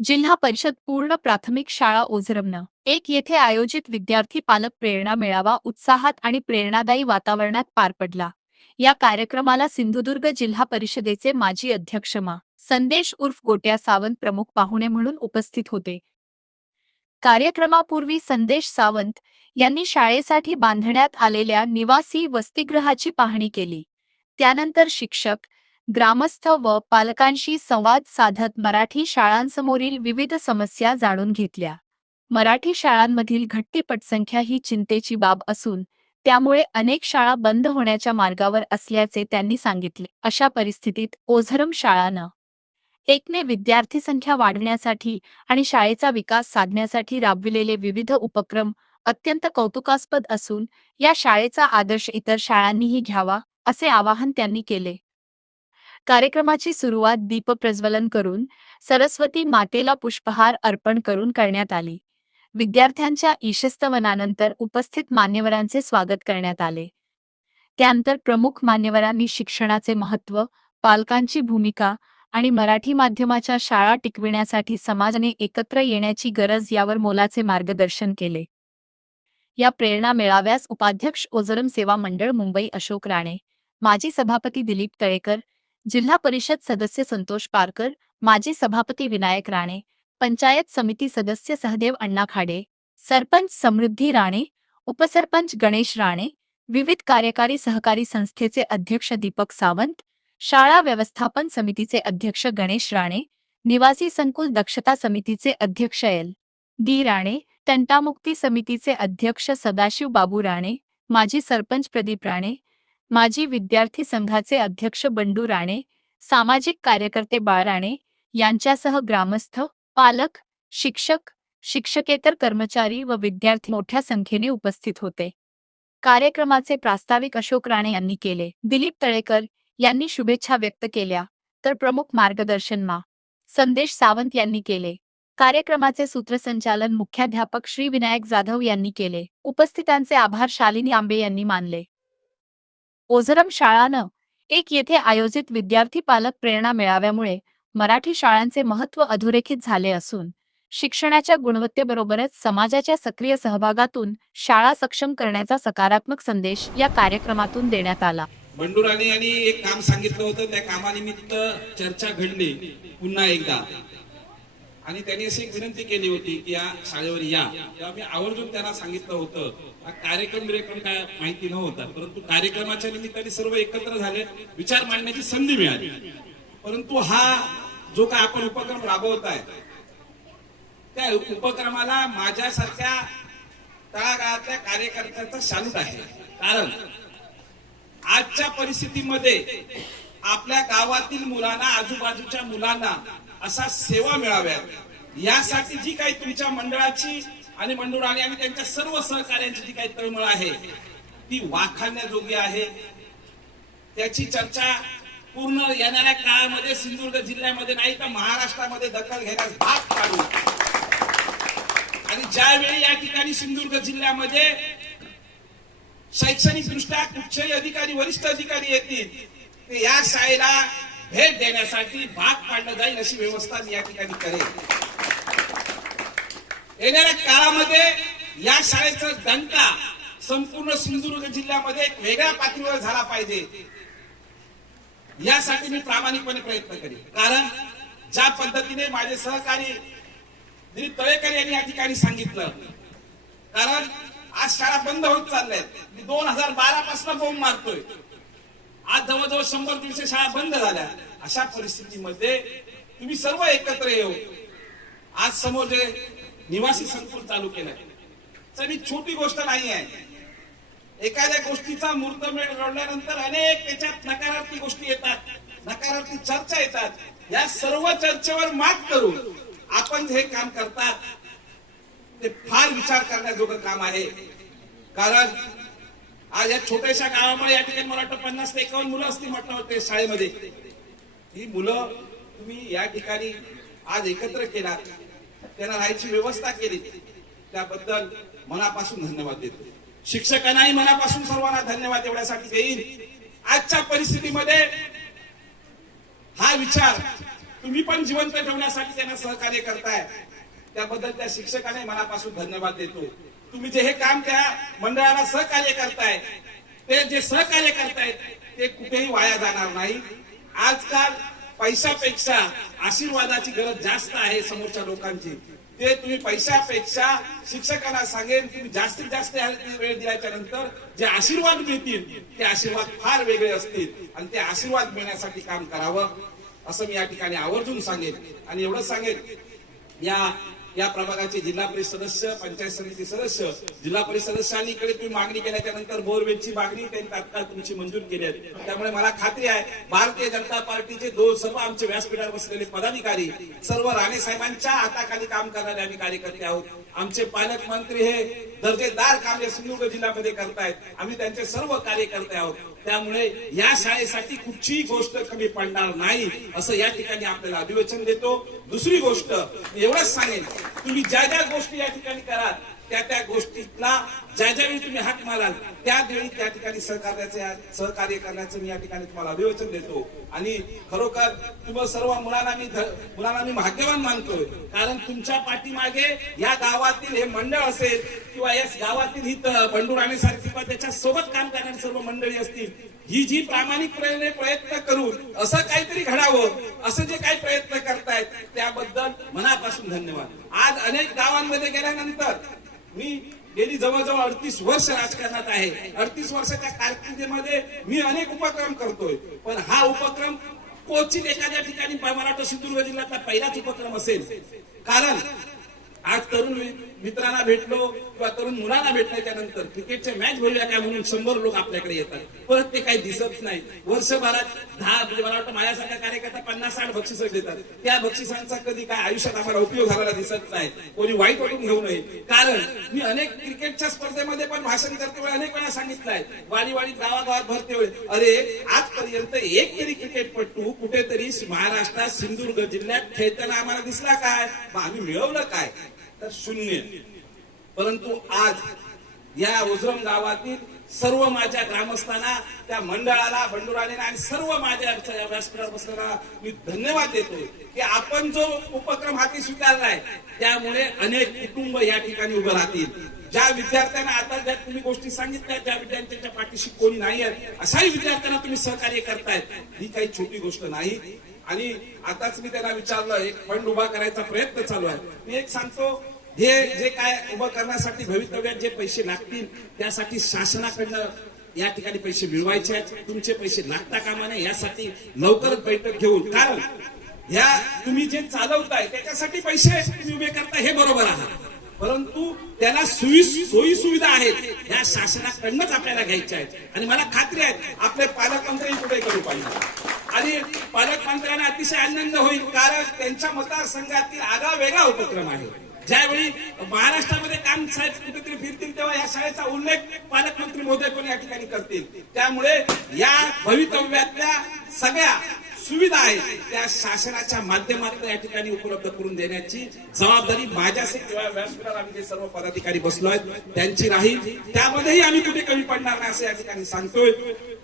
जिल्हा परिषद पूर्ण प्राथमिक शाळा ओझरमनं एक येथे आयोजित विद्यार्थी पालक प्रेरणा मेळावा उत्साहात आणि प्रेरणादायी वातावरणात पार पडला। या कार्यक्रमाला सिंधुदुर्ग जिल्हा परिषदेचे माजी अध्यक्ष संदेश उर्फ गोट्या सावंत प्रमुख पाहुणे म्हणून उपस्थित होते। कार्यक्रमापूर्वी संदेश सावंत यांनी शाळेसाठी बांधण्यात आलेल्या निवासी वसतिगृहाची पाहणी केली। त्यानंतर शिक्षक, ग्रामस्थ व पालकांशी संवाद साधत मराठी शाळांसमोरील विविध समस्या जाणून घेतल्या। मराठी शाळांमधील घटती पटसंख्या ही चिंतेची बाब असून त्यामुळे अनेक शाळा बंद होण्याच्या मार्गावर असल्याचे त्यांनी सांगितले। अशा परिस्थितीत ओझरम शाळानं एकने विद्यार्थी संख्या वाढवण्यासाठी आणि शाळेचा विकास साधण्यासाठी राबविलेले विविध उपक्रम अत्यंत कौतुकास्पद असून या शाळेचा आदर्श इतर शाळांनीही घ्यावा, असे आवाहन त्यांनी केले। कार्यक्रमाची सुरुवात दीपप्रज्वलन करून सरस्वती मातेला पुष्पहार अर्पण करून करण्यात आली। विद्यार्थ्यांच्या ईशस्तवनानंतर उपस्थित मान्यवरांचे स्वागत करण्यात आले। त्यानंतर प्रमुख मान्यवरांनी शिक्षणाचे महत्त्व, पालकांची भूमिका आणि मराठी माध्यमाच्या शाळा टिकविण्यासाठी समाजाने एकत्र येण्याची गरज यावर मोलाचे मार्गदर्शन केले। या प्रेरणा मेळाव्यास उपाध्यक्ष ओझरम सेवा मंडळ मुंबई अशोक राणे, माजी सभापती दिलीप तळेकर, जिल्हा परिषद सदस्य संतोष पारकर, माजी सभापती विनायक राणे, पंचायत समिती सदस्य सहदेव अण्णा खाडे, सरपंच समृद्धी राणे, उपसरपंच गणेश राणे, विविध कार्यकारी सहकारी संस्थेचे अध्यक्ष दीपक सावंत, शाळा व्यवस्थापन समितीचे अध्यक्ष गणेश राणे, निवासी संकुल दक्षता समितीचे अध्यक्ष डी राणे, तंटामुक्ती समितीचे अध्यक्ष सदाशिव बाबू राणे, माजी सरपंच प्रदीप राणे, माजी विद्यार्थी संघाचे अध्यक्ष बंडू राणे, सामाजिक कार्यकर्ते बाळ राणे यांच्यासह ग्रामस्थ, पालक, शिक्षक, शिक्षकेतर कर्मचारी व विद्यार्थी मोठ्या संख्येने उपस्थित होते। कार्यक्रमाचे प्रास्ताविक अशोक राणे यांनी केले। दिलीप तळेकर यांनी शुभेच्छा व्यक्त केल्या, तर प्रमुख मार्गदर्शन संदेश सावंत यांनी केले। कार्यक्रमाचे सूत्रसंचालन मुख्याध्यापक श्री विनायक जाधव यांनी केले। उपस्थितांचे आभार शालिनी आंबे यांनी मानले। ओझरम शाळानं एक येथे आयोजित विद्यार्थी पालक प्रेरणा मेळाव्यामुळे मराठी शाळांचे महत्त्व अधोरेखित झाले असून शिक्षणाच्या गुणवत्तेबरोबरच समाजाच्या सक्रिय सहभागातून शाळा सक्षम करण्याचा सकारात्मक संदेश या कार्यक्रमातून देण्यात आला। बंडू राणे यांनी एक काम सांगितलं होतं, त्या कामानिमित्त चर्चा घडली पुन्हा एकदा, आणि त्यांनी अशी एक विनंती केली होती की या शाळेवर या। तेव्हा मी आवर्जून त्यांना सांगितलं होतं, हा कार्यक्रम काय माहिती नव्हता, परंतु कार्यक्रमाच्या निमित्ताने सर्व एकत्र झाले, विचार मांडण्याची संधी मिळाली। परंतु हा जो काय आपण उपक्रम राबवताय त्या उपक्रमाला माझ्यासारख्या तळागाळातल्या कार्यकर्त्यांचा सॅल्यूट आहे। कारण आजच्या परिस्थितीमध्ये आपल्या गावातील मुलांना, आजूबाजूच्या मुलांना असा सेवा मिळाव्या यासाठी जी काही तुमच्या मंडळाची आणि बंडू राणे आणि त्यांच्या सर्व सहकार्यांची जी काही तळमळ आहे ती वाखाणण्याजोगी आहे। त्याची चर्चा पूर्ण येणाऱ्या काळामध्ये सिंधुदुर्ग जिल्ह्यामध्ये नाही तर महाराष्ट्रामध्ये दखल घेण्यास भाग पाडू, आणि ज्यावेळी या ठिकाणी सिंधुदुर्ग जिल्ह्यामध्ये शैक्षणिक दृष्ट्या कुठचेही अधिकारी, वरिष्ठ अधिकारी येतील ते या शाळेला भेट देण्यासाठी भाग पाडलं जाईल अशी व्यवस्था मी या ठिकाणी करेन। येणाऱ्या काळामध्ये या शाळेचा डंका संपूर्ण सिंधुदुर्ग जिल्ह्यामध्ये एक वेगळ्या पातळीवर झाला पाहिजे यासाठी मी प्रामाणिकपणे प्रयत्न करेन। कारण ज्या पद्धतीने माझे सहकारी दिलीप तळेकर यांनी या ठिकाणी सांगितलं, कारण आज शाळा बंद होत चालल्यात, मी 2012 पासून बोंब मारतोय, आज जवळजवळ 100-150 शाळा बंद झाल्या। अशा परिस्थितीमध्ये तुम्ही सर्व एकत्र येऊ, आज समोर जे निवासी संकुल चालू केलंय तर ही छोटी गोष्ट नाही आहे। एखाद्या गोष्टीचा मुहूर्तमेढ रोवल्यानंतर अनेक त्याच्यात नकारात्मक गोष्टी येतात, नकारात्मक चर्चा येतात। या सर्व चर्चेवर मात करून आपण हे काम करतात ते फार विचार करण्याजोगं काम आहे। कारण आज या छोट्याशा गावामध्ये या ठिकाणी मला वाटतं 50 ते 51 मुलं असतील म्हटलं होते शाळेमध्ये। ही मुलं तुम्ही या ठिकाणी आज एकत्र केला, त्यांना राहायची व्यवस्था केली, त्याबद्दल मनापासून धन्यवाद देतो। शिक्षकांनाही मनापासून सर्वांना धन्यवाद एवढ्यासाठी देईन। आजच्या परिस्थितीमध्ये हा विचार तुम्ही पण जिवंत ठेवण्यासाठी त्यांना सहकार्य करताय, त्याबद्दल त्या शिक्षकाने मनापासून धन्यवाद देतो. तुम्ही जे हे काम त्या मंडळाला सहकार्य करताय, ते जे सहकार्य करतायत ते कुठेही वाया जाणार नाही. आजकाल पैशापेक्षा आशीर्वादाची गरज जास्त आहे समोरच्या लोकांची. ते तुम्ही पैशापेक्षा शिक्षकांना सांगेन, तुम्ही जास्तीत जास्त वेळ दिल्याच्या नंतर जे आशीर्वाद मिळतील ते आशीर्वाद फार वेगळे असतील आणि ते आशीर्वाद मिळण्यासाठी काम करावं असं मी या ठिकाणी आवर्जून सांगेन. आणि एवढंच सांगेन, या प्रभागाचे जिल्हा परिषद सदस्य, पंचायत समिती सदस्य, जिल्हा परिषद सदस्यांनी इकडे तुम्ही मागणी केल्याच्या नंतर बोरवेलची मागणी त्यांनी तात्काळ तुमची मंजूर केली आहे. त्यामुळे मला खात्री आहे भारतीय जनता पार्टीचे सर्व आमचे व्यासपीठावर बसलेले पदाधिकारी, सर्व राणे साहेबांच्या हाताखाली काम करणारे आम्ही कार्यकर्ते आहोत. आमचे पालकमंत्री हे दर्जेदार काम या सिंधुदुर्ग जिल्ह्यामध्ये करतायत. आम्ही त्यांचे सर्व कार्यकर्ते आहोत. त्यामुळे या शाळेसाठी कुठचीही गोष्ट कमी पडणार नाही असं या ठिकाणी आपल्याला अभिवचन देतो. दुसरी गोष्ट एवढंच सांगेन, तुम्ही ज्या ज्या गोष्टी या ठिकाणी कराल त्या गोष्टीतला ज्यावेळी तुम्ही हाक माराल त्यावेळी त्या ठिकाणी सहकार्य करण्याचं मी या ठिकाणी तुम्हाला अभिवचन देतो. आणि खरोखर तुम्हा सर्व मुलांना मी भाग्यवान मानतोय, कारण तुमच्या पाठीमागे या गावातील हे मंडळ असेल किंवा या गावातील ही बंडू राणेसारखी किंवा त्याच्या सोबत काम करणारी सर्व मंडळी असतील, ही जी प्रामाणिकपणे प्रयत्न करून असं काहीतरी घडावं असं जे काही प्रयत्न करतायत त्याबद्दल मनापासून धन्यवाद. आज अनेक गावांमध्ये गेल्यानंतर मी गेली जवळजवळ 38 वर्ष राजकारणात आहे. 38 वर्षाच्या कारकिर्दीमध्ये मी अनेक उपक्रम करतोय, पण हा उपक्रम क्वचित एखाद्या ठिकाणी मराठा सिंधुदुर्ग जिल्ह्यातला पहिलाच उपक्रम असेल. कारण आज तरुण मित्रांना भेटलो किंवा तरुण मुलांना भेटल्याच्या नंतर क्रिकेटच्या मॅच भरूया काय म्हणून 100 लोक आपल्याकडे येतात, परत ते काही दिसत नाही. वर्षभरात 10 मला वाटतं माझ्यासारखा कार्यकर्ता 50-60 बक्षिसं देतात. त्या बक्षिसांचा कधी काय आयुष्यात आम्हाला उपयोग झालेला दिसत नाही. कोणी वाईट वाटून घेऊ नये, कारण मी अनेक क्रिकेटच्या स्पर्धेमध्ये पण भाषण करते वेळी अनेक वेळा सांगितलंय, वाडीवाडीत गावागावात भरते वेळी, अरे आजपर्यंत एक तरी क्रिकेटपटू कुठेतरी महाराष्ट्रात सिंधुदुर्ग जिल्ह्यात खेळताना आम्हाला दिसला काय, आम्ही मिळवलं काय, तर 0. परंतु आज या ओझरम गावातील सर्व माझ्या ग्रामस्थांना, त्या मंडळाला, बंडुराणेला आणि सर्व माझ्या व्यासपीठावर बसलेला मी धन्यवाद देतो की आपण जो उपक्रम हाती स्वीकारलाय त्यामुळे अनेक कुटुंब या ठिकाणी उभं राहतील. ज्या विद्यार्थ्यांना आता ज्या तुम्ही गोष्टी सांगितल्या, ज्या विद्यार्थ्यांच्या पाठीशी कोणी नाही आहे अशाही विद्यार्थ्यांना तुम्ही सहकार्य करतायत, ही काही छोटी गोष्ट नाही. आणि आताच मी त्यांना विचारलं, एक फंड उभा करायचा प्रयत्न चालू आहे. मी एक सांगतो, हे जे काय उभं करण्यासाठी भवितव्यात जे पैसे लागतील त्यासाठी शासनाकडनं या ठिकाणी पैसे मिळवायचे आहेत. तुमचे पैसे लागता कामा नये यासाठी लवकरच बैठक घेऊन, कारण ह्या तुम्ही जे चालवताय त्याच्यासाठी पैसे तुम्ही उभे करताय हे बरोबर आहे, परंतु त्याला सोयी सुविधा आहेत या शासनाकडनंच आपल्याला घ्यायच्या आहेत. आणि मला खात्री आहे आपले पालकमंत्री कुठे करू पाहिजे आणि पालकमंत्र्यांना अतिशय आनंद होईल, कारण त्यांच्या मतदारसंघातील आगळा वेगळा उपक्रम आहे. ज्यावेळी महाराष्ट्रामध्ये काम साहेब कुठेतरी फिरतील तेव्हा या शाळेचा उल्लेख पालकमंत्री महोदय पण या ठिकाणी करतील. त्यामुळे या भवितव्यातल्या सगळ्या सुविधा आहेत त्या शासनाच्या माध्यमातून या ठिकाणी उपलब्ध करून देण्याची जबाबदारी माझ्याशी किंवा व्यासपीठावर आम्ही जे सर्व पदाधिकारी बसलो आहेत त्यांची राहील. त्यामध्येही आम्ही कुठे कमी पडणार नाही असं या ठिकाणी सांगतोय.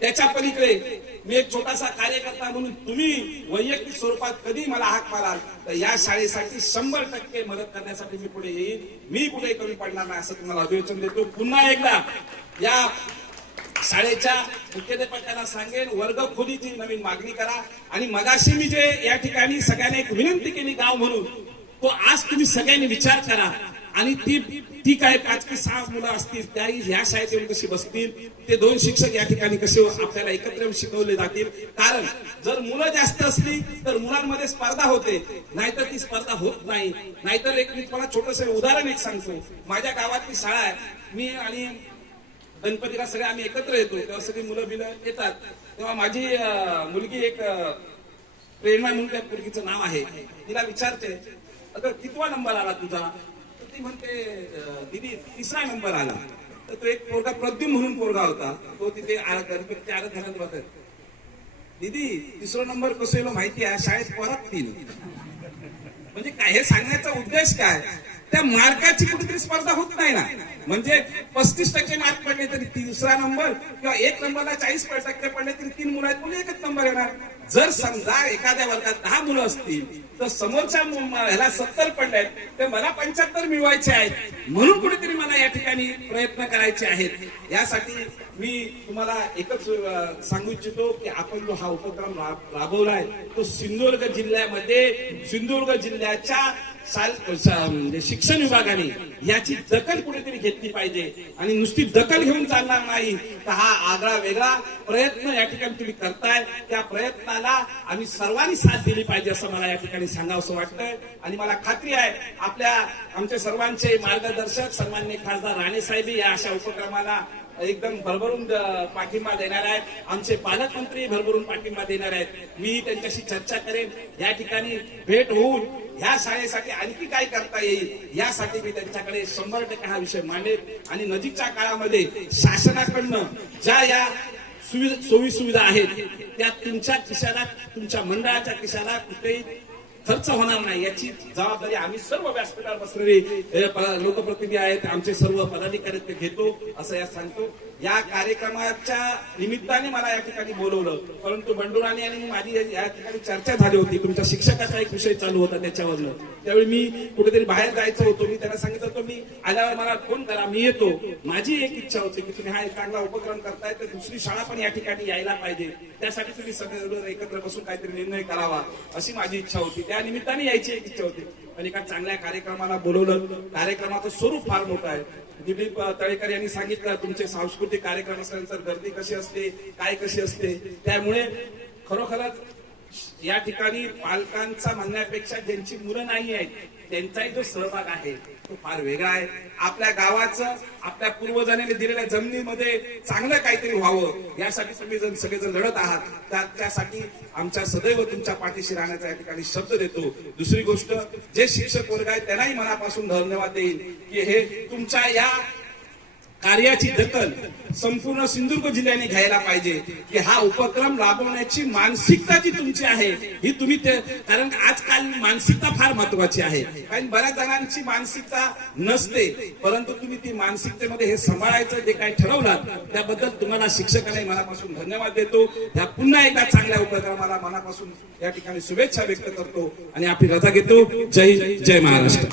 त्याच्या पलीकडे मी एक छोटासा कार्यकर्ता म्हणून तुम्ही वैयक्तिक स्वरूपात कधी मला हाक माराल तर या शाळेसाठी 100% मदत करण्यासाठी मी पुढे येईल. मी कुठे कमी पडणार नाही असं तुम्हाला अभिवचन देतो. पुन्हा एकदा या शाळेच्या मुख्याध्यापकांना सांगेन, वर्ग खोलीची नवीन मागणी करा. आणि मगाशी मी जे या ठिकाणी सगळ्यांना एक विनंती केली गाव म्हणून, तो आज तुम्ही सगळ्यांनी विचार करा. आणि ती काय 5 की 6 मुलं असतील त्याही ह्या शाळेत येऊन कशी बसतील, ते 2 शिक्षक या ठिकाणी कसे आपल्याला एकत्र येऊन शिकवले जातील. कारण जर मुलं जास्त असली तर मुलांमध्ये स्पर्धा होते, नाहीतर ती स्पर्धा होत नाही. नाहीतर एक मी तुम्हाला छोटस उदाहरण एक सांगतो. माझ्या गावातली शाळा आहे, मी आणि गणपतीला सगळे आम्ही एकत्र येतो तेव्हा सगळी मुलं बिलं येतात. तेव्हा माझी मुलगी एक प्रेरणा म्हणून त्या मुलगीचं नाव आहे, तिला विचारते अगं कितवा नंबर आला तुझा, तर ती म्हणते दीदी 3रा नंबर आला. तर तो एक पोरगा प्रद्युम्न म्हणून पोरगा होता, तो तिथे गणपतीच्या आराधनात बसत, दीदी 3रा नंबर कसं माहिती आहे, शाळेत परत 3. म्हणजे काय हे सांगण्याचा उद्देश काय, त्या मार्काची कुठेतरी स्पर्धा होत नाही ना. म्हणजे 35% मार्क पडले तरी दुसरा नंबर किंवा एक नंबरला 40% पडले तरी 3 मुलं आहेत, मुली एकच नंबर येणार. जर समजा एखाद्या वर्गात 10 मुलं असतील तर समोरच्या ह्याला 70 पडले तर मला 75 मिळवायचे आहेत. म्हणून कुठेतरी मला या ठिकाणी प्रयत्न करायचे आहेत. यासाठी मी तुम्हाला एकच सांगू इच्छितो की आपण जो हा उपक्रम राबवलाय तो सिंधुदुर्ग जिल्ह्याच्या म्हणजे शिक्षण विभागाने याची दखल कुठेतरी घेतली पाहिजे. आणि नुसती दखल घेऊन चालणार नाही तर हा आगळा वेगळा प्रयत्न या ठिकाणी तुम्ही करताय, त्या प्रयत्नाला आम्ही सर्वांनी साथ दिली पाहिजे असं मला या ठिकाणी सांगावंसं वाटतंय. आणि मला खात्री आहे आमचे सर्वांचे मार्गदर्शक सन्माननीय खासदार राणे साहेब या अशा उपक्रमाला एकदम भरभरून पाठिंबा देणार आहेत. आमचे पालकमंत्री भरभरून पाठिंबा देणार आहेत. मी त्यांच्याशी चर्चा करेन, या ठिकाणी भेट होऊन ह्या शाळेसाठी आणखी काय करता येईल यासाठी मी त्यांच्याकडे 100% हा विषय मांडेन. आणि नजीकच्या काळामध्ये शासनाकडनं ज्या या सोयी सुविधा आहेत त्या तुमच्या खिशाला, तुमच्या मंडळाच्या खिशाला कुठेही खर्च होणार नाही याची जबाबदारी आम्ही सर्व व्यासपीठावर बसलेले लोकप्रतिनिधी आहेत, आमचे सर्व पदाधिकारी ते घेतो असं या सांगतो. या कार्यक्रमाच्या निमित्ताने मला या ठिकाणी बोलवलं, परंतु बंडूराणी आणि माझी या ठिकाणी चर्चा झाली होती. तुमच्या शिक्षकाचा एक विषय चालू होता त्याच्यावरनं. त्यावेळी मी कुठेतरी बाहेर जायचं होतो. मी त्यांना सांगितलं होतं मी आल्यावर मला फोन करा, मी येतो. माझी एक इच्छा होती की तुम्ही हा एक चांगला उपक्रम करताय तर दुसरी शाळा पण या ठिकाणी यायला पाहिजे. त्यासाठी तुम्ही सगळे एकत्र बसून काहीतरी निर्णय करावा अशी माझी इच्छा होती. त्या निमित्ताने यायची एक इच्छा होती. पण एका चांगल्या कार्यक्रमाला बोलवलं. कार्यक्रमाचं स्वरूप फार मोठं आहे. दिलीप तळेकर यांनी सांगितलं तुमचे सांस्कृतिक कार्यक्रम असल्यानंतर गर्दी कशी असते, काय कशी असते. त्यामुळे खरोखरच या ठिकाणी पालकांचा म्हणण्यापेक्षा ज्यांची मुलं नाही आहेत त्यांचाही जो सहभाग आहे तो फार वेगळा आहे. आपल्या गावाचं, आपल्या पूर्वजांनी दिलेल्या जमिनीमध्ये चांगलं काहीतरी व्हावं यासाठी तुम्ही सगळेजण लढत आहात. त्यासाठी आमच्या सदैव तुमच्या पाठीशी राहण्याचा या ठिकाणी शब्द देतो. दुसरी गोष्ट, जे शिक्षक वर्ग आहेत त्यांनाही मनापासून धन्यवाद देईल की हे तुमच्या या कार्याची दखल संपूर्ण सिंधुदुर्ग जिल्ह्याने घ्यायला पाहिजे की हा उपक्रम राबवण्याची मानसिकता जी तुमची आहे ही तुम्ही कारण आजकाल मानसिकता फार महत्वाची आहे. कारण बऱ्याच जणांची मानसिकता नसते, परंतु तुम्ही ती मानसिकतेमध्ये हे सांभाळायचं जे काही ठरवलात त्याबद्दल तुम्हाला शिक्षकांनी मनापासून धन्यवाद देतो. ह्या पुन्हा एकदा चांगल्या उपक्रमाला मनापासून या ठिकाणी शुभेच्छा व्यक्त करतो आणि आपली रजा घेतो. जय हिंद, जय महाराष्ट्र.